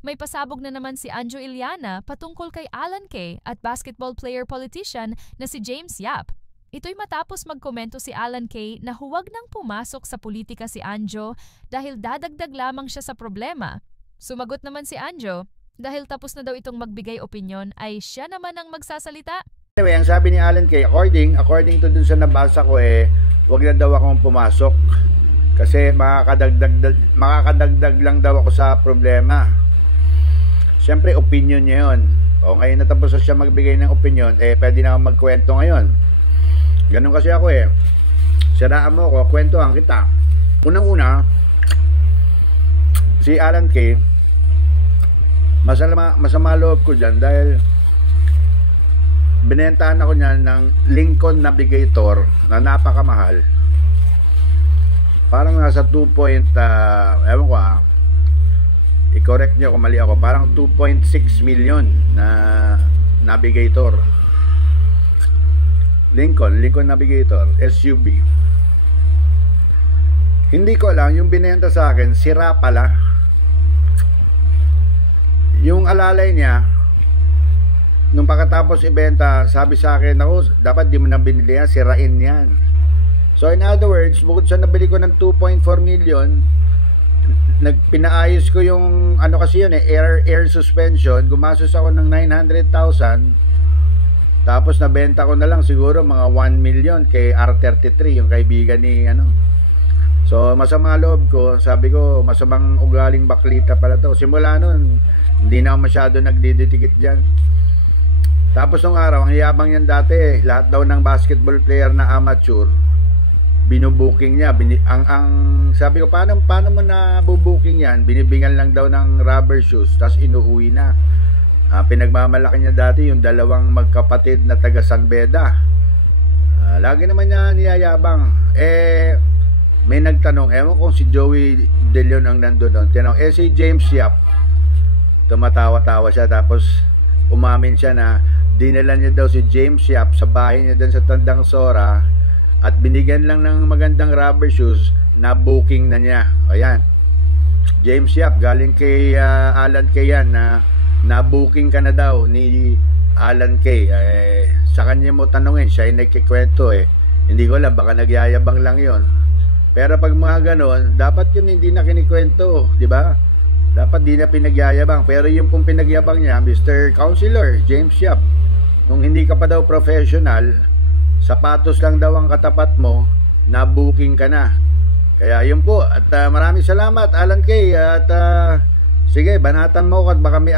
May pasabog na naman si Anjo Iliana patungkol kay Alan Kay at basketball player-politician na si James Yap. Ito'y matapos magkomento si Alan Kay na huwag nang pumasok sa politika si Anjo dahil dadagdag lamang siya sa problema. Sumagot naman si Anjo, dahil tapos na daw itong magbigay opinyon ay siya naman ang magsasalita. Anyway, ang sabi ni Alan Kay, according to dun sa nabasa ko wag na daw akong pumasok kasi makakadagdag lang daw ako sa problema. Siyempre, opinion niya yun. O ngayon natapos na siya magbigay ng opinion, pwede na akong magkwento ngayon. Ganun kasi ako Siraan mo ako, kwentuhan kita. Unang-una, si Alan Kay, masama loob ko dyan dahil binentahan ako niyan ng Lincoln Navigator na napakamahal. Parang nasa 2 ewan ko i-correct niyo kung mali ako, parang 2.6 million na Navigator. Lincoln Navigator SUV. Hindi ko alam, yung binenta sa akin sira pala. Yung alalay niya nung pagkatapos ibenta, sabi sa akin, ako, dapat di mo na binili yan, sirain yan. So in other words, bukod sa nabili ko ng 2.4 million, pinaayos ko yung kasi yun air suspension, gumastos ako ng 900,000, tapos nabenta ko na lang siguro mga 1 million kay R33, yung kaibigan ni So masama loob ko, sabi ko masamang ugaling baklita pala to. Simula nun hindi na ako masyado nagdidikit dyan. Tapos nung araw, ang yabang yan dati, lahat daw ng basketball player na amateur binubuking niya. Sabi ko, paano mo na bubuking yan? Binibingan lang daw ng rubber shoes, tapos inuuwi na. Pinagmamalaki niya dati yung dalawang magkapatid na taga San Beda. Lagi naman niya niyayabang. May nagtanong, ewan kung si Joey De Leon ang nandun doon. Tinanong, si James Yap. Tumatawa-tawa siya, tapos umamin siya na dinala niya daw si James Yap sa bahay niya doon sa Tandang Sora at binigyan lang ng magandang rubber shoes na booking na niya. Ayan, James Yap, galing kay Alan Kay yan, na booking ka na daw ni Alan Kay. Sa kanya mo tanongin, siya yung nagkikwento hindi ko alam, baka nagyayabang lang yon. Pero pag mga ganon, dapat yun hindi na kinikwento, di ba? Dapat di na pinagyayabang. Pero yung pong pinagyabang niya, Mr. Counselor James Yap, nung hindi ka pa daw professional, sapatos lang daw ang katapat mo, na booking ka na. Kaya yun po, at maraming salamat Alan Kay, at sige, banatan mo ko at baka may